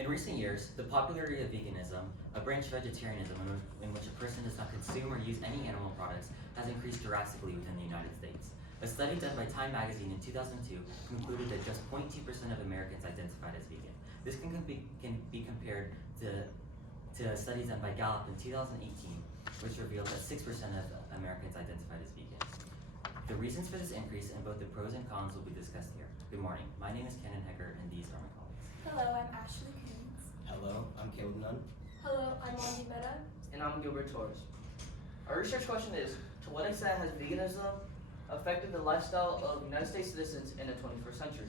In recent years, the popularity of veganism, a branch of vegetarianism in which a person does not consume or use any animal products, has increased drastically within the United States. A study done by Time magazine in 2002 concluded that just 0.2% of Americans identified as vegan. This can be compared to studies done by Gallup in 2018, which revealed that 6% of Americans identified as vegan. The reasons for this increase and both the pros and cons will be discussed here. Good morning. My name is Kenan Hecker, and these are my colleagues. Hello, I'm Ashley Coons. Hello, I'm Caleb Nunn. Hello, I'm Monty Meta. And I'm Gilbert Torres. Our research question is, to what extent has veganism affected the lifestyle of United States citizens in the 21st century?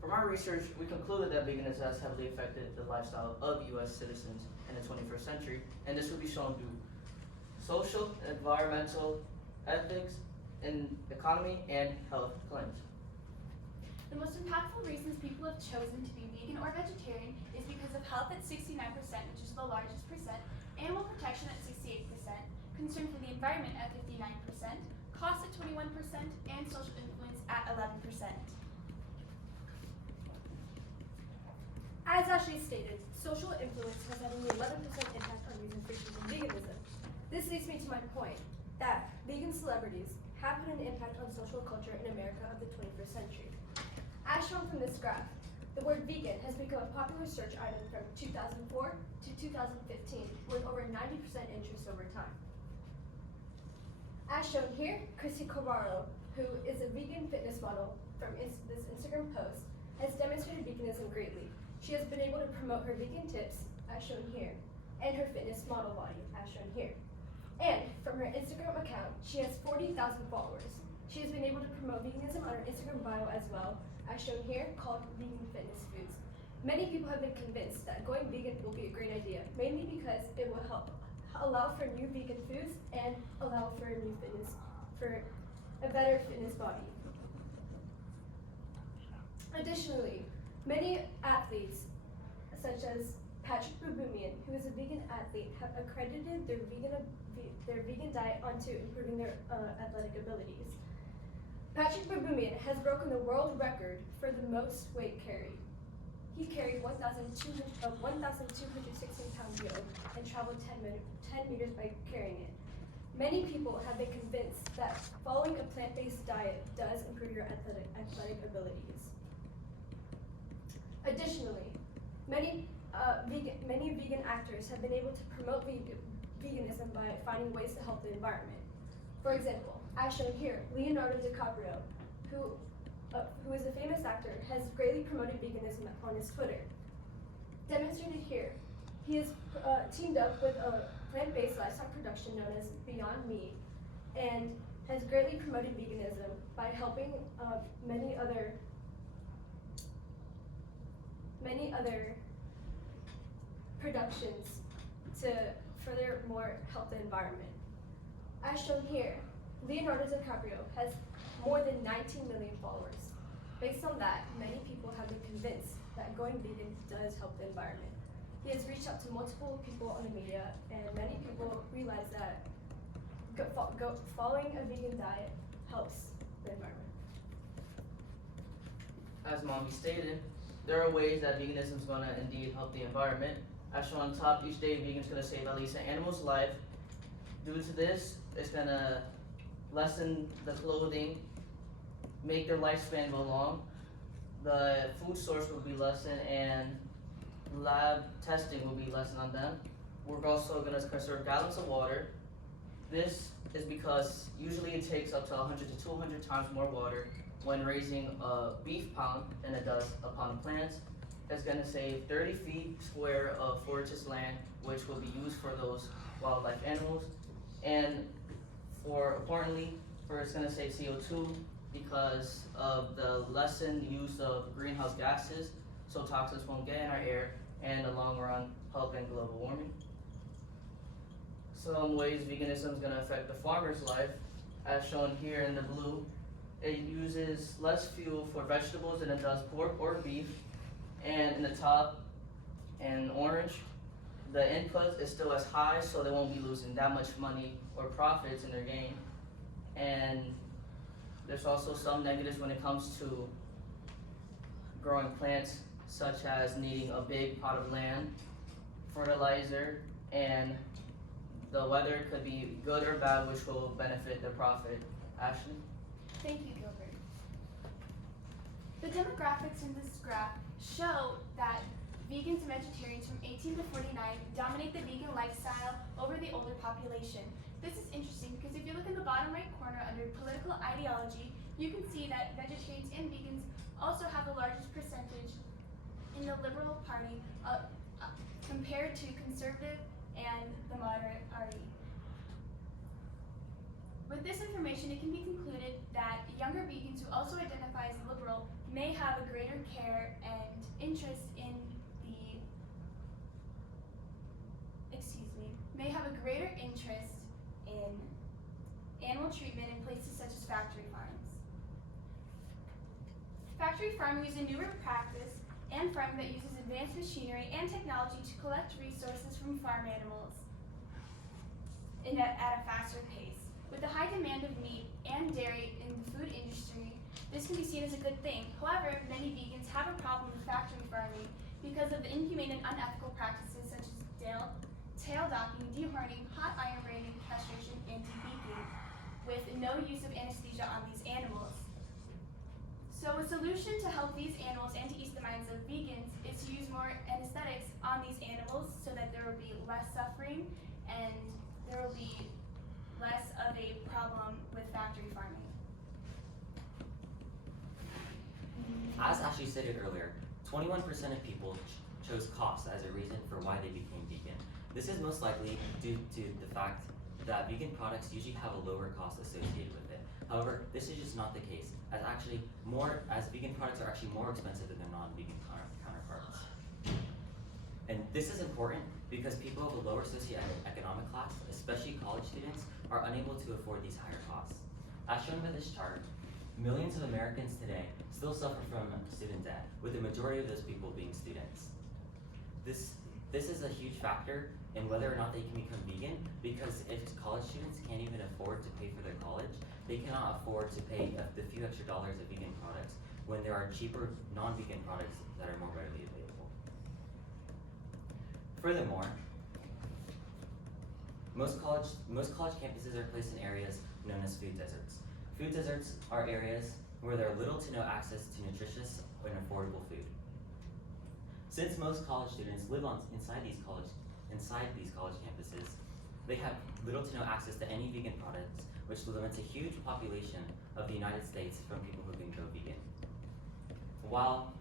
From our research, we concluded that veganism has heavily affected the lifestyle of U.S. citizens in the 21st century, and this will be shown through social, environmental, ethics, and economy, and health claims. The most impactful reasons people have chosen to be vegan or vegetarian is because of health at 69%, which is the largest percent, animal protection at 68%, concern for the environment at 59%, cost at 21%, and social influence at 11%. As Ashley stated, social influence has had only 11% impact on reasons for choosing veganism. This leads me to my point that vegan celebrities have had an impact on social culture in America of the 21st century. As shown from this graph, the word vegan has become a popular search item from 2004 to 2015, with over 90% interest over time. As shown here, Chrissy Cabarro, who is a vegan fitness model from this Instagram post, has demonstrated veganism greatly. She has been able to promote her vegan tips, as shown here, and her fitness model body, as shown here. And from her Instagram account, she has 40,000 followers. She has been able to promote veganism on her Instagram bio as well, as shown here, called Vegan Fitness Foods. Many people have been convinced that going vegan will be a great idea, mainly because it will help allow for new vegan foods and allow for a new fitness, for a better fitness body. Additionally, many athletes, such as Patrick Baboumian, who is a vegan athlete, have accredited their vegan diet onto improving their athletic abilities. Patrick Baboumian has broken the world record for the most weight carried. He carried 1,216 pounds yoke and traveled 10 meters by carrying it. Many people have been convinced that following a plant-based diet does improve your athletic abilities. Additionally, many vegan actors have been able to promote veganism by finding ways to help the environment. For example, as shown here, Leonardo DiCaprio, who is a famous actor, has greatly promoted veganism on his Twitter. Demonstrated here, he has teamed up with a plant-based livestock production known as Beyond Meat, and has greatly promoted veganism by helping many other productions to furthermore help the environment. As shown here, Leonardo DiCaprio has more than 19 million followers. Based on that, many people have been convinced that going vegan does help the environment. He has reached out to multiple people on the media, and many people realize that following a vegan diet helps the environment. As Mommy stated, there are ways that veganism is going to indeed help the environment. As shown on top, each day vegan is going to save at least an animal's life. Due to this, it's going to lessen the clothing, make their lifespan go long. The food source will be lessened, and lab testing will be lessened on them. We're also going to conserve gallons of water. This is because usually it takes up to 100 to 200 times more water when raising a beef pound than it does a pound of plants. It's going to save 30 feet square of forageous land, which will be used for those wildlife animals. And it's going to save CO2 because of the lessened use of greenhouse gases, so toxins won't get in our air, and in the long run, help in global warming. Some ways veganism is going to affect the farmer's life, as shown here in the blue. It uses less fuel for vegetables than it does pork or beef, and in the top in orange, the input is still as high, so they won't be losing that much money or profits in their gain. And there's also some negatives when it comes to growing plants such as needing a big plot of land, fertilizer, and the weather could be good or bad, which will benefit the profit. Ashley? Thank you, Gilbert. The demographics in this graph show that vegans and vegetarians from 18 to 49 dominate the vegan lifestyle over the older population. This is interesting because if you look in the bottom right corner under political ideology, you can see that vegetarians and vegans also have the largest percentage in the Liberal Party compared to conservative and the moderate party. With this information, it can be concluded that younger vegans who also identify as liberal may have a greater care and interest in animal treatment in places such as factory farms. Factory farming is a newer practice and farming that uses advanced machinery and technology to collect resources from farm animals at a faster pace. With the high demand of meat and dairy in the food industry, this can be seen as a good thing. However, many vegans have a problem with factory farming because of the inhumane and unethical practices such as tail docking, dehorning, hot iron branding, castration, and debeaking, with no use of anesthesia on these animals. So a solution to help these animals and to ease the minds of vegans is to use more anesthetics on these animals so that there will be less suffering and there will be less of a problem with factory farming. As Ashley stated earlier, 21% of people chose cost as a reason for why they became vegan. This is most likely due to the fact that vegan products usually have a lower cost associated with it. However, this is just not the case, as vegan products are actually more expensive than their non-vegan counterparts. And this is important because people of a lower socioeconomic class, especially college students, are unable to afford these higher costs. As shown by this chart, millions of Americans today still suffer from student debt, with the majority of those people being students. This is a huge factor in whether or not they can become vegan, because if college students can't even afford to pay for their college, they cannot afford to pay the few extra dollars of vegan products when there are cheaper non-vegan products that are more readily available. Furthermore, most college campuses are placed in areas known as food deserts. Food deserts are areas where there are little to no access to nutritious and affordable food. Since most college students live inside these college campuses, they have little to no access to any vegan products, which limits a huge population of the United States from people who can go vegan. While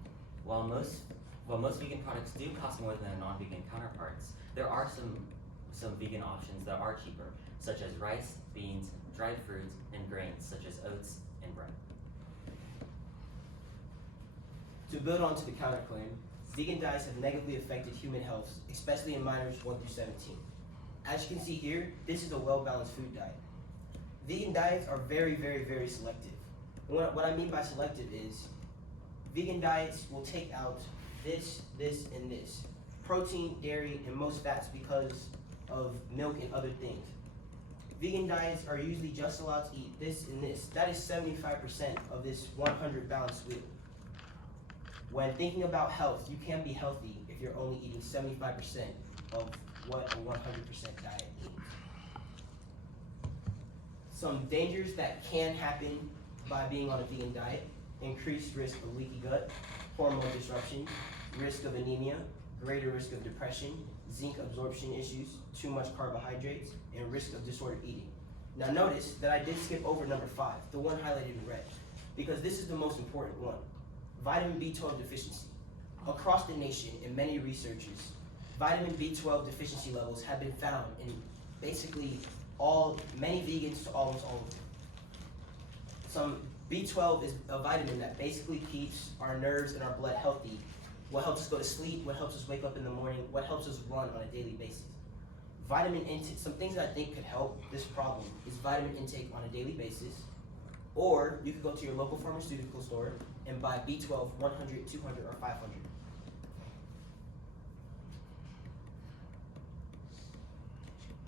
most vegan products do cost more than their non-vegan counterparts, there are some vegan options that are cheaper, such as rice, beans, dried fruits, and grains such as oats and bread. To build on to the counterclaim, vegan diets have negatively affected human health, especially in minors 1 through 17. As you can see here, this is a well-balanced food diet. Vegan diets are very, very, very selective. And what I mean by selective is, vegan diets will take out this, and this. Protein, dairy, and most fats because of milk and other things. Vegan diets are usually just allowed to eat this and this. That is 75% of this 100 balanced wheel. When thinking about health, you can be healthy if you're only eating 75% of what a 100% diet means. Some dangers that can happen by being on a vegan diet: increased risk of leaky gut, hormone disruption, risk of anemia, greater risk of depression, zinc absorption issues, too much carbohydrates, and risk of disordered eating. Now notice that I did skip over number 5, the one highlighted in red, because this is the most important one. Vitamin B12 deficiency. Across the nation, in many researches, vitamin B12 deficiency levels have been found in basically many vegans to almost all of them. B12 is a vitamin that basically keeps our nerves and our blood healthy, what helps us go to sleep, what helps us wake up in the morning, what helps us run on a daily basis. Vitamin intake, some things that I think could help this problem is vitamin intake on a daily basis, or you could go to your local pharmaceutical store and buy B12 100, 200, or 500.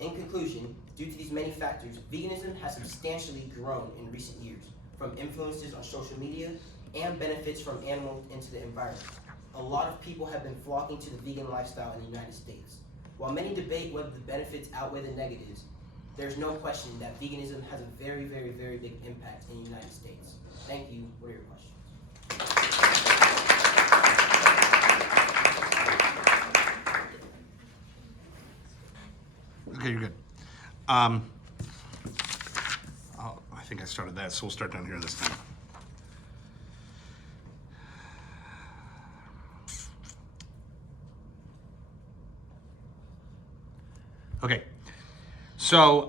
In conclusion, due to these many factors, veganism has substantially grown in recent years, from influences on social media and benefits from animals into the environment. a lot of people have been flocking to the vegan lifestyle in the United States. While many debate whether the benefits outweigh the negatives, there's no question that veganism has a very, very, very big impact in the United States. Thank you. What are your questions? Okay, you're good. I think I started that, so we'll start down here this time. Okay, so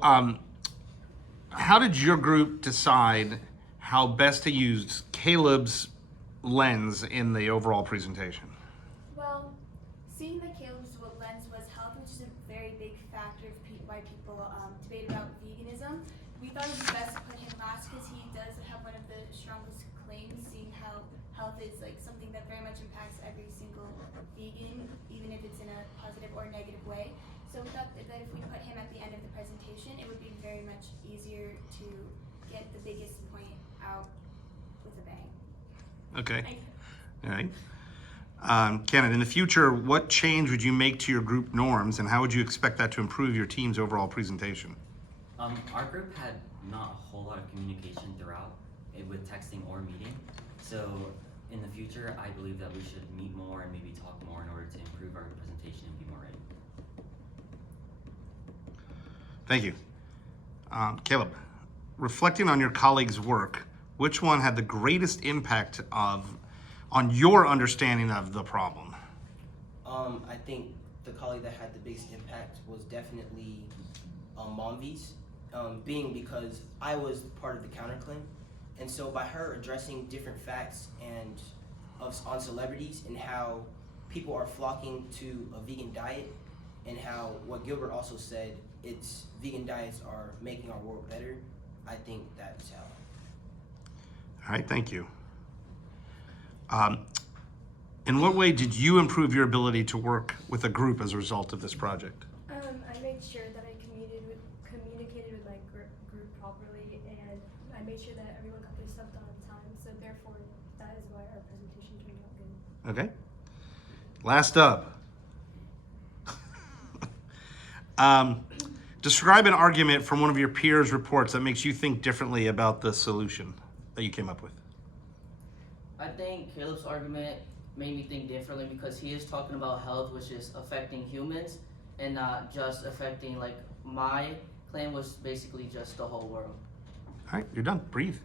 how did your group decide how best to use Caleb's lens in the overall presentation? Well, seeing that Caleb's lens was health, which is a very big factor of why people debate about veganism, we thought it was best to put him last because he does have one of the strongest claims, seeing how health is like something that very much impacts every single vegan, even if it's in a positive or negative way. So we thought that if we put him at the end of the presentation, it would be very much easier to get the biggest point out with a bang. Okay, all right. Kenan, in the future, what change would you make to your group norms, and how would you expect that to improve your team's overall presentation? Our group had not a whole lot of communication throughout, with texting or meeting. So in the future, I believe that we should meet more and maybe talk more in order to improve our presentation and be more ready. Thank you. Caleb, reflecting on your colleagues' work, which one had the greatest impact on your understanding of the problem? I think the colleague that had the biggest impact was definitely Momvi's, being because I was part of the counterclaim, and so by her addressing different facts and on celebrities and how people are flocking to a vegan diet, and how what Gilbert also said, it's vegan diets are making our world better. I think that's how. All right, thank you. In what way did you improve your ability to work with a group as a result of this project? I made sure that I communicated with my group properly, and I made sure that everyone got their stuff done on time. So therefore, that is why our presentation turned out good. Okay. Last up. Describe an argument from one of your peers' reports that makes you think differently about the solution that you came up with. I think Caleb's argument made me think differently because he is talking about health, which is affecting humans and not just affecting, like, my claim was basically just the whole world. All right, you're done. Breathe.